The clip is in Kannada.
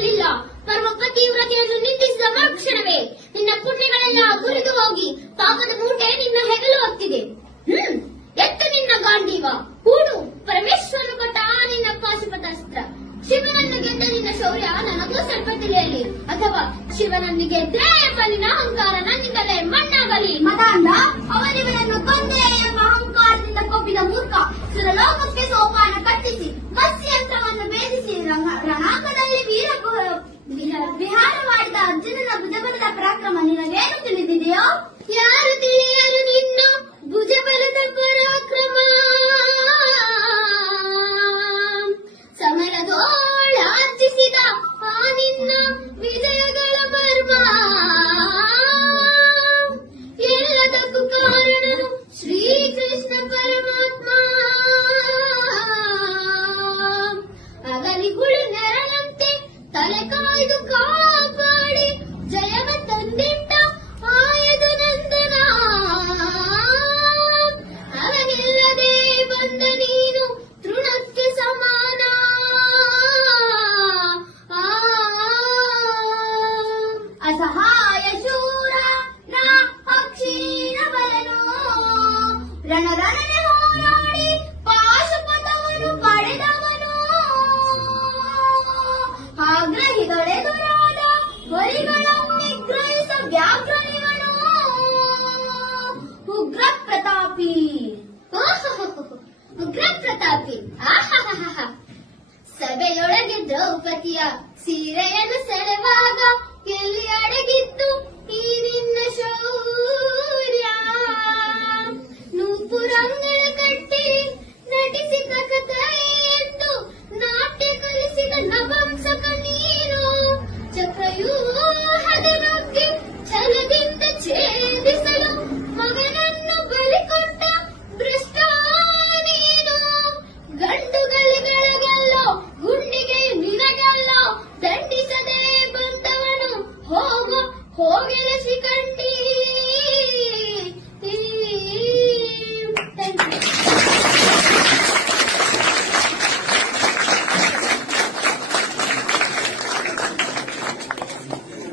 ಮನಸ್ಸಿನಲ್ಲಿಲ್ಲ. ಪರಮ ಪತಿವ್ರತೆಯನ್ನು ನಿಂದಿಸಿದ ಮರುಕ್ಷಣವೇ ನಿನ್ನ ಪುಣ್ಯಗಳೆಲ್ಲ ಮುರಿದು ಹೋಗಿ ಪಾಪದ ಮೂಟೆ ನಿನ್ನ ಹೆಗಲು ಹೊತ್ತಿದೆ. ಎತ್ತು ನಿನ್ನ ಗಾಂಡೀವ, ಹೂಡು ಪರಮೇಶ್ವರನು ಕೊಟ್ಟ ನಿನ್ನ ಪಾಶುಪತಾಸ್ತ್ರ. ಶಿವನನ್ನು ಗೆದ್ದ ನಿನ್ನ ಶೌರ್ಯ ನನಗೂ ಸ್ವಲ್ಪ ತಿಳಿಯಲಿ, ಅಥವಾ ಶಿವನನ್ನು ಗೆದ್ರೆ ಎಂಬ ನಿನ್ನ ಅಹಂಕಾರ ನನ್ನಿಂದಲೇ ಮಣ್ಣಾಗಲಿ. ಮದಾಂಧ, ಅವನಿವನನ್ನು ಕೊಂದೆ ಎಂಬ ಅಹಂಕಾರದಿಂದ ಕೊಬ್ಬಿದ ಮೂರ್ಖ ಸುರಲೋಕಕ್ಕೆ ಸೋಪಾನ ಕಟ್ಟಿಸಿ ಮತ್ಸ್ಯಂತ್ರವನ್ನು ಭೇದಿಸಿ ರಣಾಂಗದಲ್ಲಿ ವಿಹಾರ ಮಾಡಿದ ಅರ್ಜುನನ ಭುಜಬಲದ ಪರಾಕ್ರಮ ನಿನಗೇನು ತಿಳಿದಿದೆಯೋ? ಯಾರು ತಿಳಿಯರು ನಿನ್ನ ಭುಜಬಲದ ಪರಾಕ್ರಮ? ಸಮರದೋಳಾರ್ಜಿಸಿದ ಆ ನಿನ್ನ ವಿಜಯಗಳ ಮರ್ಮ. ಎಲ್ಲದಕ್ಕೂ ಕಾರಣನು ಶ್ರೀಕೃಷ್ಣ ಪರಮಾತ್ಮ. ಅಗಲಿಗುಳು ನೆರಳಂತೆ ತಲೆ ಕಾಯ್ದು ಕಾಪಾಡಿ ಜಯವ ತಂದಿಟ್ಟ ಆಯದು ನಂದನ. ಅವನಿಲ್ಲದೆ ಬಂದ ನೀನು ತೃಣಕ್ಕೆ ಸಮಾನ. ಅಸಹಾಯ ಶೂರ ನಾ ಅಕ್ಷೀಣ ಬಲನು ರಣರಣನೆ ಹೋರಾಡಿ ಪಾಶುಪತವನ್ನು ಪಡೆದವನು. ಆಗ್ರಹಿಗಳೆದುರಾದ ವರಿಗಳನ್ನು ನಿಗ್ರಹಿಸ ವ್ಯಾಘ್ರನಿವನು. ಉಗ್ರ ಪ್ರತಾಪಿ, ಉಗ್ರ ಪ್ರತಾಪಿ. ಸಭೆಯೊಳಗೆ ದ್ರೌಪದಿಯ ಸೀರೆಯನ್ನು ಸೆಳೆವಾಗ ಎಲ್ಲಿ ಅಡಗಿತ್ತು